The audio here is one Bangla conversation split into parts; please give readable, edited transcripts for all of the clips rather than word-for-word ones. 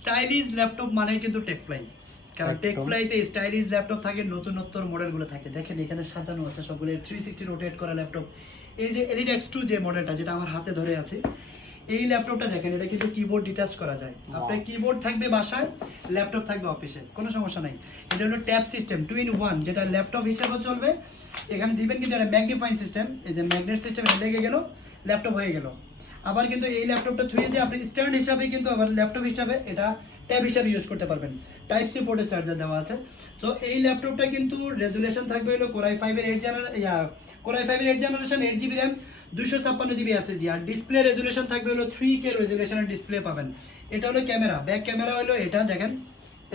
স্টাইলিশ ল্যাপটপ মানে কিন্তু টেকফ্লাই, কারণ টেকফ্লাইতে স্টাইলিশ ল্যাপটপ থাকে, নতুনত্ব মডেলগুলো থাকে। দেখেন এখানে সাজানো আছে সবগুলো 360 রোটেট করা ল্যাপটপ। এই যে এলিট X2 যে মডেলটা, যেটা আমার হাতে ধরে আছে, এই ল্যাপটপটা দেখেন, এটা কিন্তু কিবোর্ড ডিটাচ করা যায়। আপনার কিবোর্ড থাকবে বাসায়, ল্যাপটপ থাকবে অফিসে, কোনো সমস্যা নাই। এটা হলো ট্যাব সিস্টেম 2-in-1, যেটা ল্যাপটপ হিসেবেও চলবে। এখানে দিবেন কিন্তু এটা ম্যাগনিফাইং সিস্টেম, এই যে ম্যাগনেট সিস্টেম লেগে গেল, ল্যাপটপ হয়ে গেল। আবার কিন্তু এই ল্যাপটপটা থুয়ে যে আপনি স্ট্যান্ড হিসাবে কিন্তু আবার ল্যাপটপ হিসাবে এটা ট্যাব হিসাবে ইউজ করতে পারবেন। টাইপ সি পোর্টের চার্জার দেওয়া আছে। তো এই ল্যাপটপটা কিন্তু রেজুলেশন থাকবে হলো Core i5 এর 8 জেনারেশন 8GB র্যাম 256GB SSD, আর ডিসপ্লে রেজুলেশন থাকবে হলো 3K রেজুলেশনের ডিসপ্লে পাবেন। এটা হলো ক্যামেরা, ব্যাক ক্যামেরা হলো এটা, দেখেন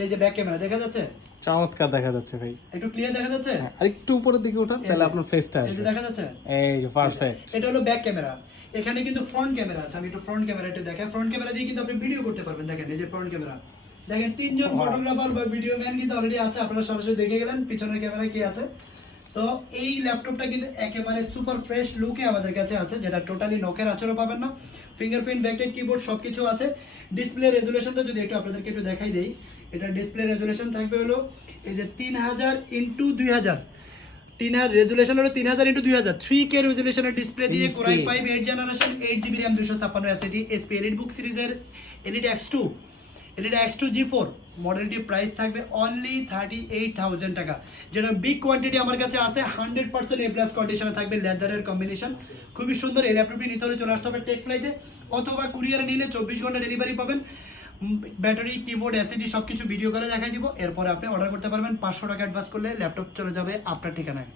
এই যে ব্যাক ক্যামেরা দেখা যাচ্ছে, চমৎকার দেখা যাচ্ছে ভাই। একটু ক্লিয়ার দেখা যাচ্ছে, আর একটু উপরের দিকে ওঠান তাহলে আপনার ফেসটা এই যে দেখা যাচ্ছে, এই যে পারফেক্ট। এটা হলো ব্যাক ক্যামেরা। এখানে কিন্তু ফ্রন্ট ক্যামেরা আছে, আমি একটু ফ্রন্ট ক্যামেরাটা দেখাই। ফ্রন্ট ক্যামেরা দিয়ে কিন্তু আপনি ভিডিও করতে পারবেন। দেখেন এই যে ফ্রন্ট ক্যামেরা, দেখেন তিনজন ফটোগ্রাফার বা ভিডিও ম্যান কিন্তু অলরেডি আছে, আপনারা সরাসরি দেখে গেলেন পিছনের ক্যামেরা কি আছে। সো এই ল্যাপটপটা কিন্তু একেবারে সুপার ফ্রেশ লুকে আমাদের কাছে আছে, যেটা টোটালি নকের আচরও পাবেন না। ফিঙ্গারপ্রিন্ট, ব্যাকলাইট, কিবোর্ড সবকিছু আছে। ডিসপ্লে রেজুলেশনটা যদি একটু আপনাদেরকে একটু দেখাই দেই, এটা ডিসপ্লে রেজুলেশন থাকবে হলো এই যে 3000x2000, 3000 রেজুলেশন হলো 3000x2000, 3K রেজুলেশনের ডিসপ্লে দিয়ে Core i5 8 জেনারেশন 8GB RAM 256 SSD SP elite book সিরিজের এলিট X2 G4 মডেলটির প্রাইস থাকবে অনলি 38,000 টাকা, যেটা বিগ কোয়ান্টিটি আমার কাছে আছে। 100% A+ কন্ডিশনে থাকবে, লেদারের কম্বিনেশন, খুবই সুন্দর। এই ল্যাপটপটি নিতে হলে চলে আসতে হবে টেকফ্লাইতে, অথবা কুরিয়ারে নিলে 24 ঘন্টা ডেলিভারি পাবেন। ব্যাটারি, কিবোর্ড, এসএসডি সবকিছু ভিডিও করে দেখাই দিব। এরপরে আপনি অর্ডার করতে পারবেন। 500 টাকা অ্যাডভান্স করলে ল্যাপটপ চলে যাবে আপনার ঠিকানায়।